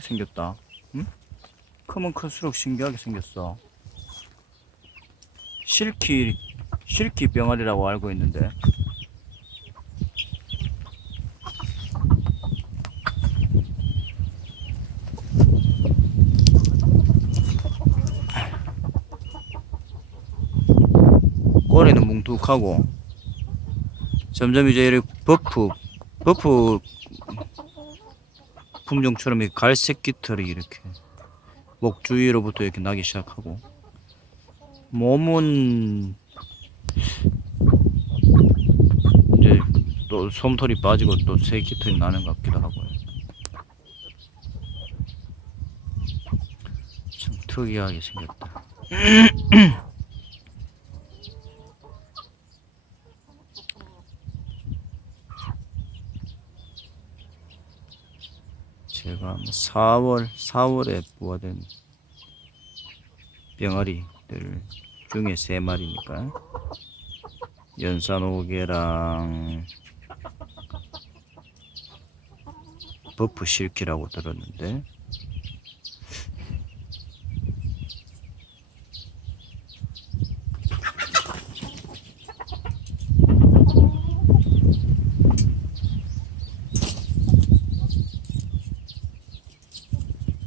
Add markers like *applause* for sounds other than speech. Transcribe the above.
생겼다. 응? 크면 클수록 신기하게 생겼어. 실키, 실키 병아리라고 알고 있는데. 꼬리는 뭉툭하고, 점점 이제 버프, 버프 품종처럼 이 갈색 깃털이 이렇게 목 주위로부터 이렇게 나기 시작하고 몸은 이제 또 솜털이 빠지고 또 새 깃털이 나는 것 같기도 하고요. 참 특이하게 생겼다. *clears throat* 제가 4월 4월에 부화된 병아리들 중에 세 마리니까 연산오개랑 버프 실키라고 들었는데